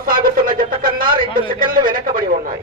కొనసాగుతున్న జత కన్నా 2 సెకండ్లు వెనకబడి ఉన్నాయి.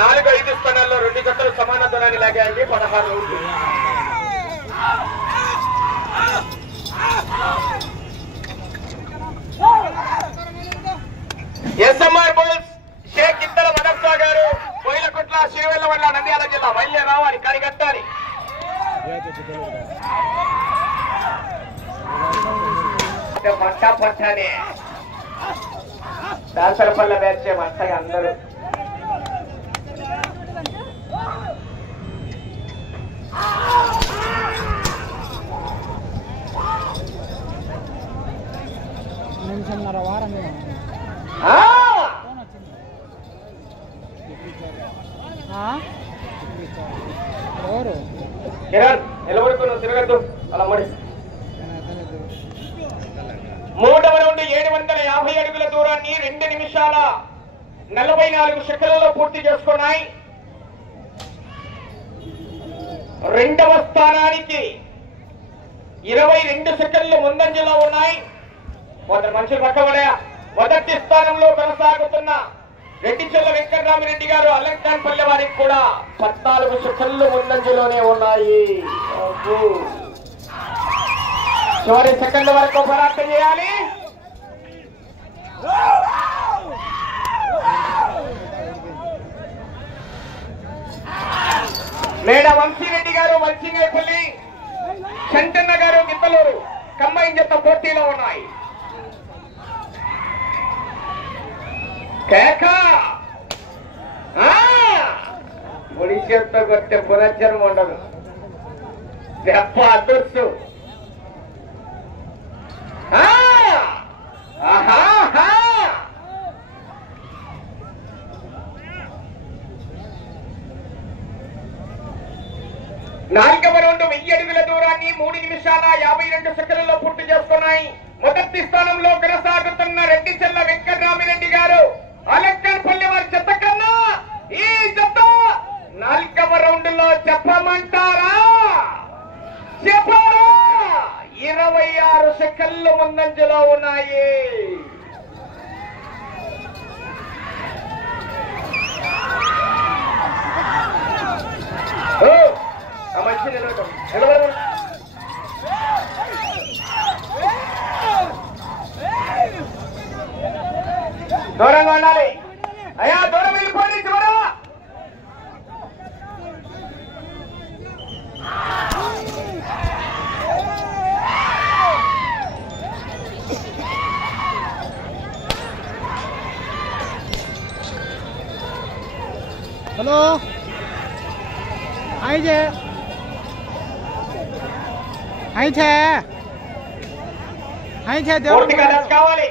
4-5 స్థానాల్లో 2 జతలు సమాన దూరాన్ని లాగాయండి. 16 రౌండ్లు. ఎస్ఎంఆర్ బుల్స్ షేక్ గిద్దల మనస్సా గారు బోయిలకుట్ల శ్రీవెల్లవల్ల నంద్యాల జిల్లా బయలుదే రావాలి కరిగట్టాలి. పట్టానే దాసరపల్ల బ్యాచ్ మస్తగా అందరూ నిమిషంన్నర వారం ఎవరు కిరణ్ నిలబడుకున్న తిరగద్దు అలా మడి. 3వ రౌండ్ 750 అడుగుల దూరాన్ని 2 నిమిషాల 44 సెకండ్లలో పూర్తి చేసుకున్నాయి. 2వ స్థానానికి 22 సెకండ్లు ముందంజలో ఉన్నాయి. కొందరు మనుషులు పక్కబడా. మొదటి స్థానంలో కొనసాగుతున్న రెడ్డిచెల్ల వెంకటరామిరెడ్డి గారు అలంకాన్పల్లె వారికి కూడా 14 సెకండ్లు ముందంజలోనే ఉన్నాయి. చివరి సెకండ్ల వరకు పోరాటం చేయాలి. మేడ వంశీరెడ్డి గారు వంశీనేపల్లి, చంటన్న గారు గిత్తలూరు కంబైన్ జత పోటీలో ఉన్నాయి. ముడి చేత్తో కొట్టే పునర్జన్మ ఉండదు. దెబ్బ అదృష్టు. నాలుగవ రౌండ్ 1000 అడుగుల దూరాన్ని 3 నిమిషాల 52 సెకండ్లలో పూర్తి చేసుకున్నాయి. మొదటి స్థానంలో కొనసాగుతున్న రెడ్డిచెల్ల వెంకటరామిరెడ్డి గారు అలంకాన్పల్లి వారి జత కన్నా ఈ జత 4వ రౌండ్ లో చెప్పమంటారా? చెప్పారా? 26 సెకండ్లు ముందంజలో ఉన్నాయి. మంచి నిలబడ దూరంగా ఉండాలి. అయ్యా దూరం వెళ్ళిపోండి. చివరా హలో అయితే కావాలి.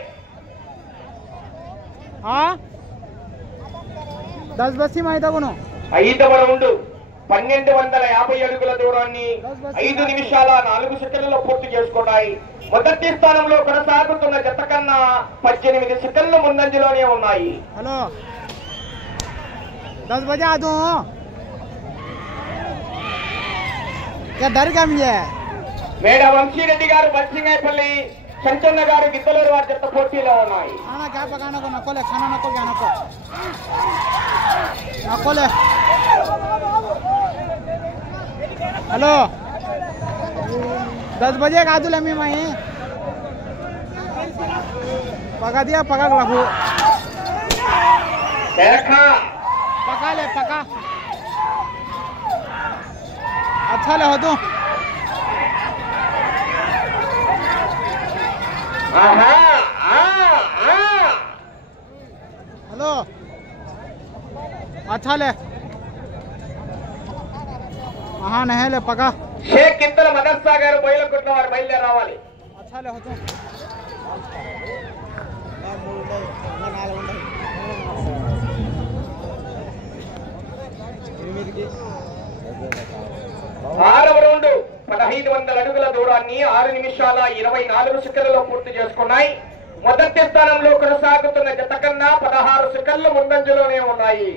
10 బస్సీ అయితే కొను. 5వ రౌండ్ 1250 అడుగుల దూరాన్ని 5 నిమిషాల 4 సెకండ్లలో పూర్తి చేసుకున్నాయి. మొదటి స్థానంలో కొనసాగుతున్న జత కన్నా 18 సెకండ్లు ముందంజలోనే ఉన్నాయి. హలో 10 बजे आ दूं क्या डर क्या मुझे? మేడ వంశీరెడ్డి గారు బల్సింగాయపల్లి, చంచన్న గారు గిద్దలూరు వారి జత పోటీలో ఉన్నాయి. खाना क्या पकाना को नको ले, खाना नको क्या नको नको ले. हेलो 10 बजे का दूं ले मी माई पका दिया पका लगू देखा पका ले पका अच्छा ले हो तू. हेलो अच्छा ले हाँ नहीं ले पका. షేక్ గిద్దల మనస్సా గారు బయలుకుట్ల వారు బయలుదేరి రావాలి. अच्छा ले हो तू. ఆరవ రౌండ్ 1500 అడుగుల దూరాన్ని 6 నిమిషాల 24 సెకండ్లలో పూర్తి చేసుకున్నాయి. మొదటి స్థానంలో కొనసాగుతున్న జత కన్నా 16 సెకండ్లు ముందంజలోనే ఉన్నాయి.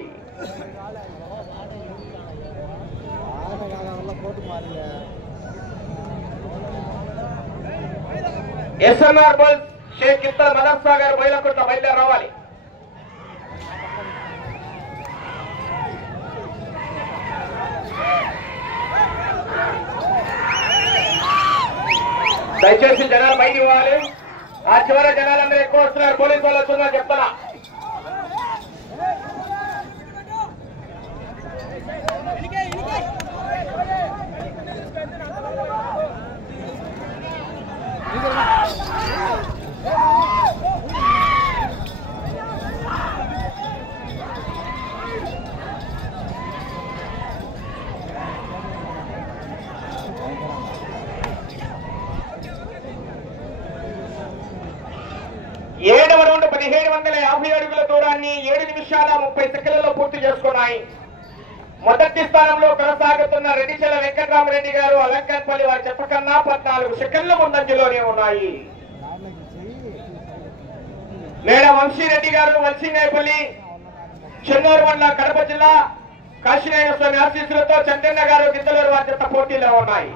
ఎస్ఎన్ఆర్ బోల్స్ షేక్ ఇత్తల్ మదర్సా గారు బయలుకొట్ల బయలుదేరి రావాలి. దయచేసి జనాలు బయట ఇవ్వాలి. ఆ చివర జనాలందరూ ఎక్కువ వస్తున్నారు. పోలీసు వాళ్ళు వస్తుందని చెప్తున్నా. ఏడవ రౌండ్ 1750 అడుగుల దూరాన్ని 7 నిమిషాల 30 సెకండ్లలో పూర్తి చేసుకున్నాయి. మొదటి స్థానంలో కొనసాగుతున్న రెడ్డిచెల వెంకటరామరెడ్డి గారు అలంకాన్పల్లి వారి చెప్ప కన్నా 14 సెకండ్ల ముందంజలోనే ఉన్నాయి. మేడ వంశీరెడ్డి గారు వలసింగాయపల్లి చెన్నూరు మండల కడప జిల్లా కాశీనారాయణ స్వామి ఆశీస్సులతో చంద్రన్న గారు గిద్దలూరు వారి చెత్త పోటీలో ఉన్నాయి.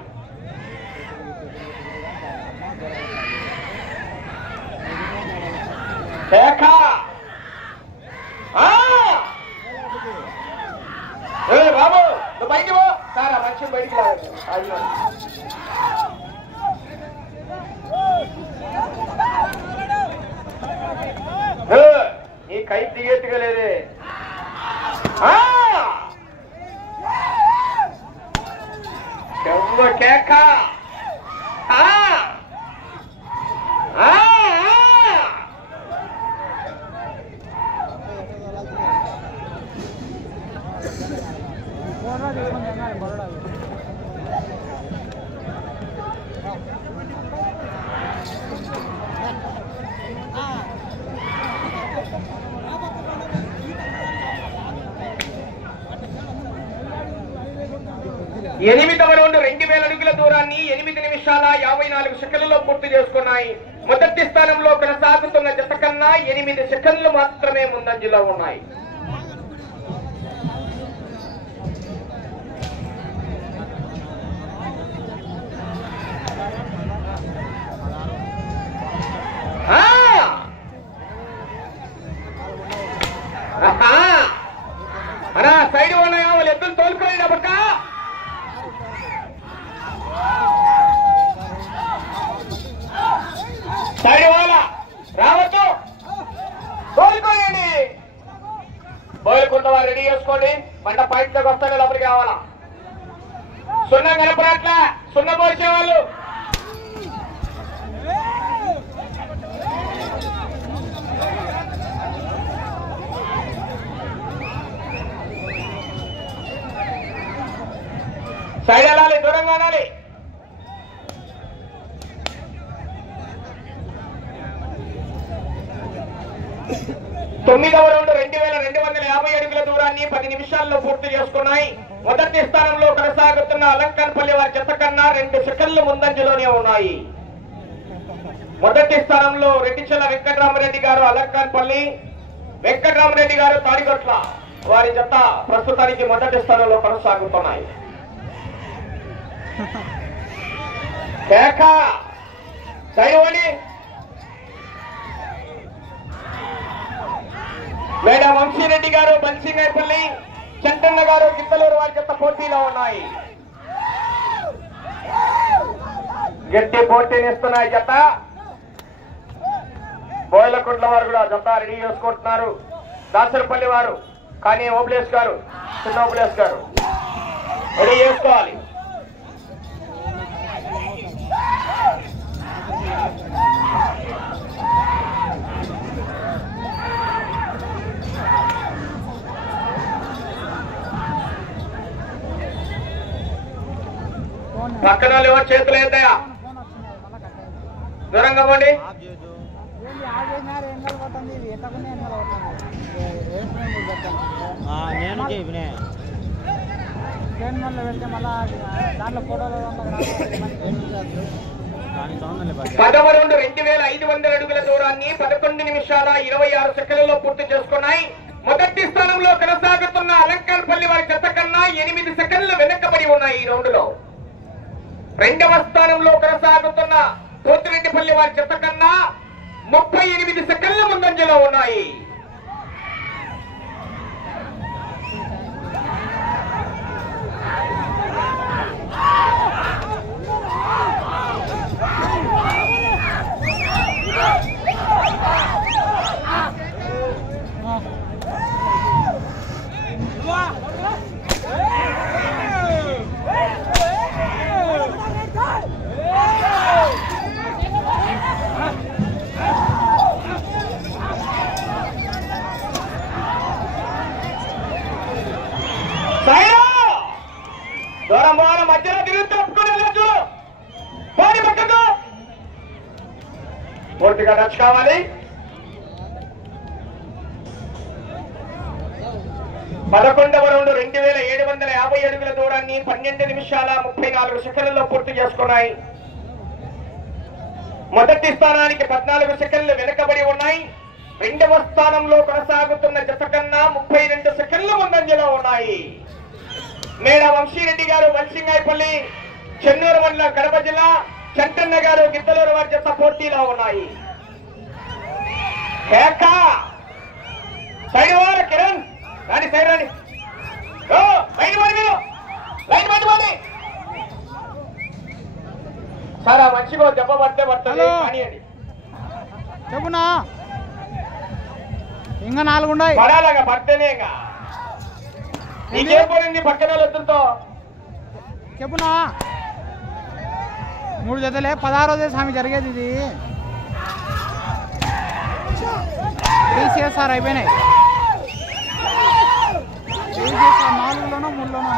బాబు నువ్వు బయటికి పో సార్. ఆ మనిషి బయటికి రాదు. నీ కై దిగేట్టుగా లేదే. కేక ఎనిమిదవ రౌండ్ 2000 అడుగుల దూరాన్ని 8 నిమిషాల 54 సెకండ్లలో పూర్తి చేసుకున్నాయి. మొదటి స్థానంలో కొనసాగుతున్న జత కన్నా 8 సెకండ్లు మాత్రమే ముందంజలో ఉన్నాయి. అనా సైడ్ ఉన్నాయా వాళ్ళు ఎద్దులు తోలుకున్నాయి పక్క సైడ్ వాళ్ళ రావద్దు. తోలుకోండి. బోలుకుంటా రెడీ చేసుకోండి. బండ పాయింట్లోకి వస్తాను. లోపలికి కావాలా. సున్నా కనపడట్లా. సున్నా పోసేవాళ్ళు సైడ్ వెళ్ళాలి. దూరంగా ఉండాలి. తొమ్మిదవ రౌండ్ 2250 అడుగుల దూరాన్ని 10 నిమిషాల్లో పూర్తి చేసుకున్నాయి. మొదటి స్థానంలో కొనసాగుతున్న అలంకాన్పల్లి వారి చెత్త కన్నా 2 సెకండ్లు ముందంజలోనే ఉన్నాయి. మొదటి స్థానంలో రెడ్డిచెల వెంకటరామరెడ్డి గారు అలంకాన్పల్లి, వెంకటరామరెడ్డి గారు తాడిగొట్ల వారి జత ప్రస్తుతానికి మొదటి స్థానంలో కొనసాగుతున్నాయి. మేడ వంశీరెడ్డి గారు బన్సింగాయపల్లి, చంటన్న గారు గిద్దలూరు వారి జత పోటీలో ఉన్నాయి. గట్టి పోటీనిస్తున్నాయి జత. బోయలకుంట్ల వారు కూడా జత రెడీ చేసుకుంటున్నారు. దాసరపల్లి వారు కానీ ఓబ్లేస్ గారు, చిన్న ఓబ్లేస్ గారు రెడీ చేసుకోవాలి. పక్కన లేవో చేతులు అవుతాయా? దూరంగా పోండి. పదవ రౌండ్ 2500 అడుగుల దూరాన్ని 11 నిమిషాల 26 సెకండ్లలో పూర్తి చేసుకున్నాయి. మొదటి స్థానంలో కొనసాగుతున్న అలంకాన్పల్లి వారి జత కన్నా 8 సెకండ్లు వెనకబడి ఉన్నాయి. ఈ రౌండ్ లో రెండవ స్థానంలో కొనసాగుతున్న పోతిరెడ్డిపల్లి వారి జత కన్నా 38 సెకండ్ల ముందంజలో ఉన్నాయి. దూరం మధ్యలో తిరుగుతూ చూడు పోనీ పక్కకు పూర్తిగా టచ్ కావాలి. 11వ రౌండ్ 2750 అడుగుల దూరాన్ని 12 నిమిషాల 34 సెకండ్లలో పూర్తి చేసుకున్నాయి. మొదటి స్థానానికి 14 సెకండ్లు వెనుకబడి ఉన్నాయి. రెండవ స్థానంలో కొనసాగుతున్న జత కన్నా 32 సెకండ్ల ముందంజలో ఉన్నాయి. మేడ వంశీరెడ్డి గారు వల్సింగాయపల్లి చెన్నూరు మండలం కడప జిల్లా, చంటన్న గారు గిద్దలూరు వారి జత పోటీలో ఉన్నాయి. సైడ్ వార కిరణ్ రాని సైడ్ రాని సార్ ఆ మంచిగా దెబ్బ పడితే పడుతుంది కానియండి. చెప్పునా ఇంకా 4 ఉన్నాయి పడాలగా పడితేనే ఇంకా నీకేం పోయింది పక్కన వద్దుతో చెప్పునా 3 జతలే 16 స్వామి జరిగేది. ఇది తీసేసారు అయిపోయినాయి. 4లోనో 3లోనో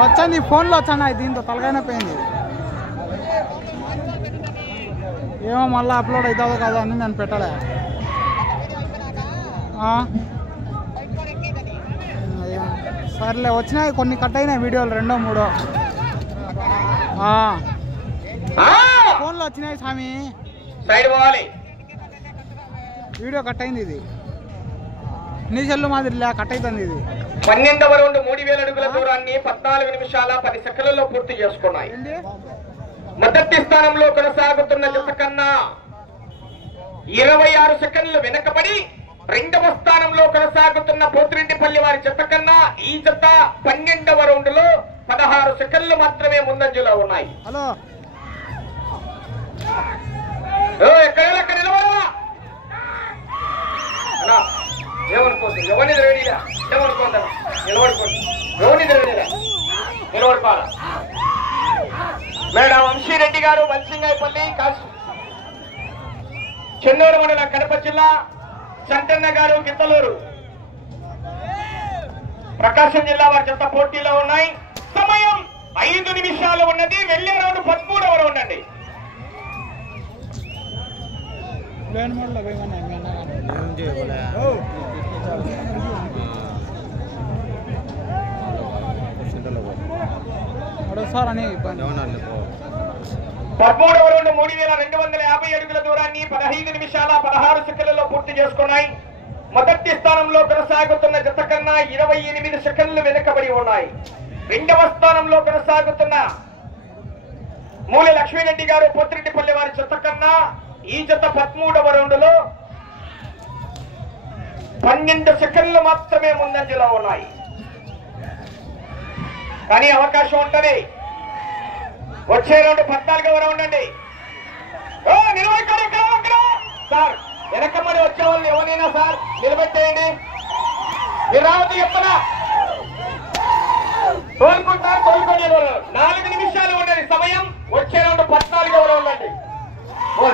వచ్చింది. ఫోన్లో వచ్చాను దీంతో తలగానే పోయింది. ఏమో మళ్ళీ అప్లోడ్ అవుతుందో కదా అని నేను పెట్టలే. సర్లే వచ్చినాయి కొన్ని కట్ అయినాయి వీడియోలు 2, 3 ఫోన్లో వచ్చినాయి స్వామి. సైడ్ పోవాలి. వీడియో కట్ అయింది. ఇది నీ సెల్లు మాదిరిలే కట్ అవుతుంది. ఇది 12వ రౌండ్ 3000 అడుగుల దూరాన్ని 14 నిమిషాల 10 సెకండ్లలో పూర్తి చేసుకున్నాయి. మొదటి స్థానంలో కొనసాగుతున్న జత కన్నా 26 సెకండ్లు వెనకబడి రెండవ స్థానంలో కొనసాగుతున్న పోతిరెడ్డిపల్లి వారి జత కన్నా ఈ జత 12వ రౌండ్ లో 16 సెకండ్లు మాత్రమే ముందంజలో ఉన్నాయి. హలో ఎక్కడ నిలబడాలా ఏమనుకోండి ఎవరిని రెడీగా ఏమనుకోండి నిలబడుకోండి ఎవరిని రెడీగా నిలబడుకోవాలా. మేడం వంశీరెడ్డి గారు వల్సింగాయపల్లి చెన్నూరు మండలం కడప జిల్లా, చంటన్న గారు గిద్దలూరు ప్రకాశం జిల్లా వారి జత పోటీలో ఉన్నాయి. సమయం 5 నిమిషాలు ఉన్నది. వెళ్లే రౌండ్ 13వ రౌండ్ అండి. సార్ 13వ రౌండ్ 3250 అడుగుల దూరాన్ని 15 నిమిషాల 16 సెకండ్లలో పూర్తి చేసుకున్నాయి. మొదటి స్థానంలో కొనసాగుతున్న జత కన్నా 28 సెకండ్లు వెనుకబడి ఉన్నాయి. రెండవ స్థానంలో కొనసాగుతున్న మూలి లక్ష్మీరెడ్డి గారు పోతిరెడ్డిపల్లి వారి జత కన్నా ఈ జత 13వ రౌండ్ లో 12 సెకండ్లు మాత్రమే ముందంజలో ఉన్నాయి. కానీ అవకాశం ఉంటుంది. వచ్చే రౌండ్ 14వ రౌండ్ అండి. సార్ వెనకమ్మడి వచ్చే వాళ్ళు ఎవరైనా సార్ నిలబెట్టేయండి. మీరు రావద్దు చెప్పనా తోలుకుంటారు తోలుకోండి. 4 నిమిషాలు ఉన్నది సమయం. వచ్చే రౌండ్ 14వ రౌండ్ అండి.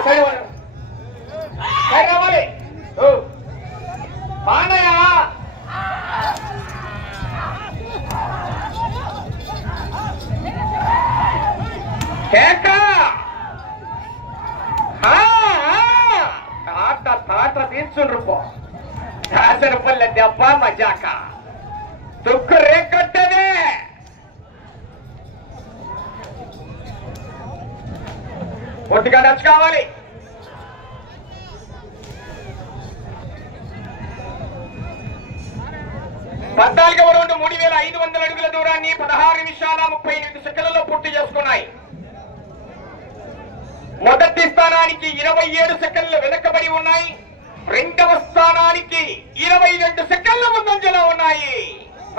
సైడ్ రావాలి. బాగున్నాయా కేక తాట తీర్చుండ్రు పో దాసరపల్లె దెబ్బ మజాక తుక్కు రేకట్టనే ఒట్టిగా టచ్ కావాలి. 14వ రౌండ్ 3500 అడుగుల దూరాన్ని 16 నిమిషాల 38 సెకండ్లలో పూర్తి చేసుకున్నాయి. మొదటి స్థానానికి 27 సెకండ్లు వెనకబడి ఉన్నాయి. రెండవ స్థానానికి 22 సెకండ్ల ముందంజలో ఉన్నాయి.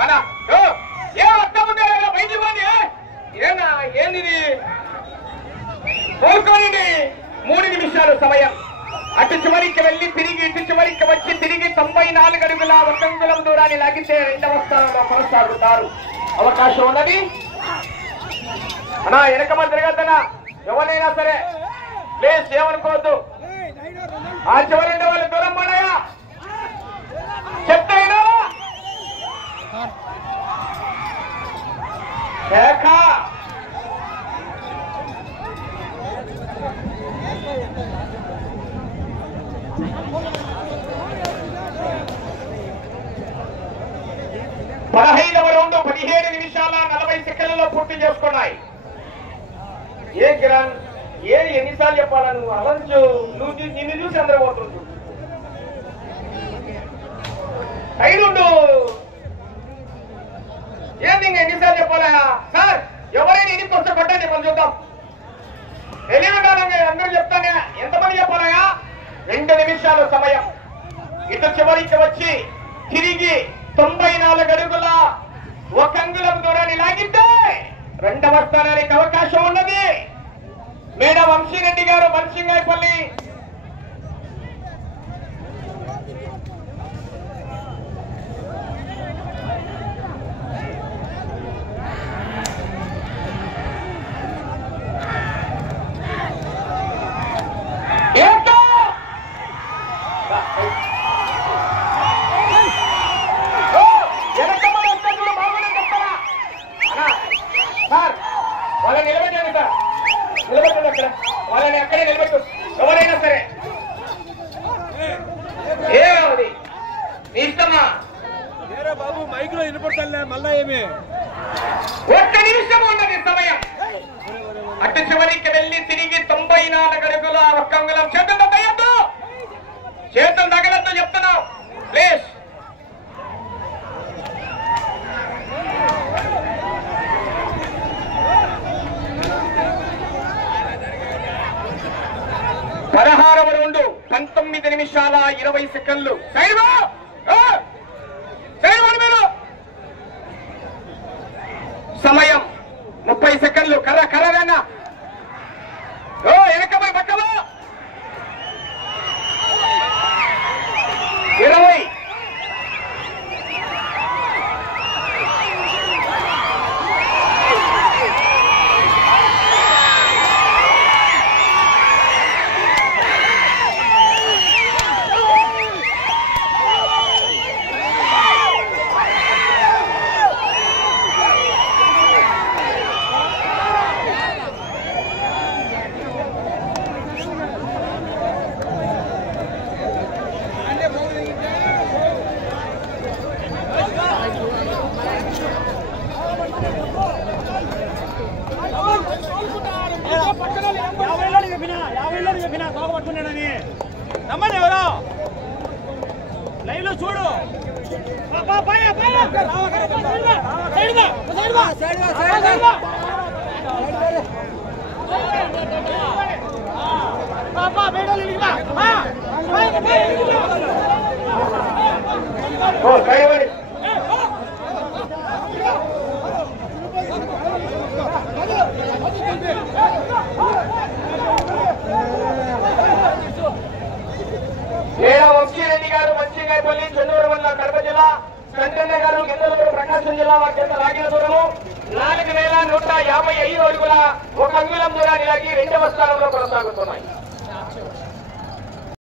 మన ఏంది కోరుకోండి. 3 నిమిషాలు సమయం. అటు చివరికి వెళ్లి తిరిగి ఇటు చివరికి వచ్చి తిరిగి 94 అడుగుల 1 అంగుళం దూరాన్ని లాగితే రెండవ స్థానంలో కొనసాగుతారు. అవకాశం ఉన్నది. అన్నా వెనక మరి తిరగద్దనా, ఎవరైనా సరే ప్లీజ్ ఏమనుకోవద్దు. ఆ చివరి వాళ్ళు దూరం పడయా చెప్తాయినా పదహైదవ రౌండ్ 17 నిమిషాల 40 సెకండ్లలో పూర్తి చేసుకున్నాయి. ఏ గిరాన్ ఎన్నిసార్లు చెప్పాలా నువ్వు అలంచు నువ్వు నిన్ను చూసి అందరూ పోతుంటు ఐదుండు ఏంది ఎన్నిసార్లు చెప్పాలా సార్? ఎవరైనా ఎన్నికి వస్తే కొట్టండి మనం చూద్దాం. తెలియడానికి అందరూ చెప్తానే ఎంతమంది చెప్పాలయా? 2 నిమిషాలు సమయం. ఇటు చివరికి వచ్చి తిరిగి 94 అడుగుల 1 అంగుళం దూరాన్ని లాగితే రెండవ స్థానానికి అవకాశం ఉన్నది. మేడ వంశీరెడ్డి గారు బన్సింగాయపల్లి. వాళ్ళని నిలబెట్టండి సార్, నిలబెట్టండి అక్కడ, వాళ్ళని అక్కడే నిలబెట్టు. ఎవరైనా సరే ఏది నీ ఇష్టమా బాబు మైక్ లో వినపడతాలే మళ్ళా ఏమి 1 నిమిషం ఉన్నది సమయం. అటు చివరికి వెళ్ళి తిరిగి 94 అడుగుల 1 అంగుళం. చేతులు తగ్గద్దు, చేతులు తగలద్దు చెప్తున్నావు ప్లీజ్. పదహారవ రౌండ్ 19 నిమిషాల 20 సెకండ్లు. సమయం 30 సెకండ్లు. కర్రనా వెనకబడి పక్కలో 20. నమ్మని ఎవరో లైవ్ లో చూడు. వంశీరెడ్డి గారు మంచిగాయపల్లి, చెన్నూరు వల్ల కడప జిల్లా, కంటన్న గారు గిద్దలూరు ప్రకాశం జిల్లా వారి చేత లాగిన దూరము 4155 అడుగుల 1 అంగుళం దూరాన్ని లాగి రెండవ స్థానంలో కొనసాగుతున్నాయి.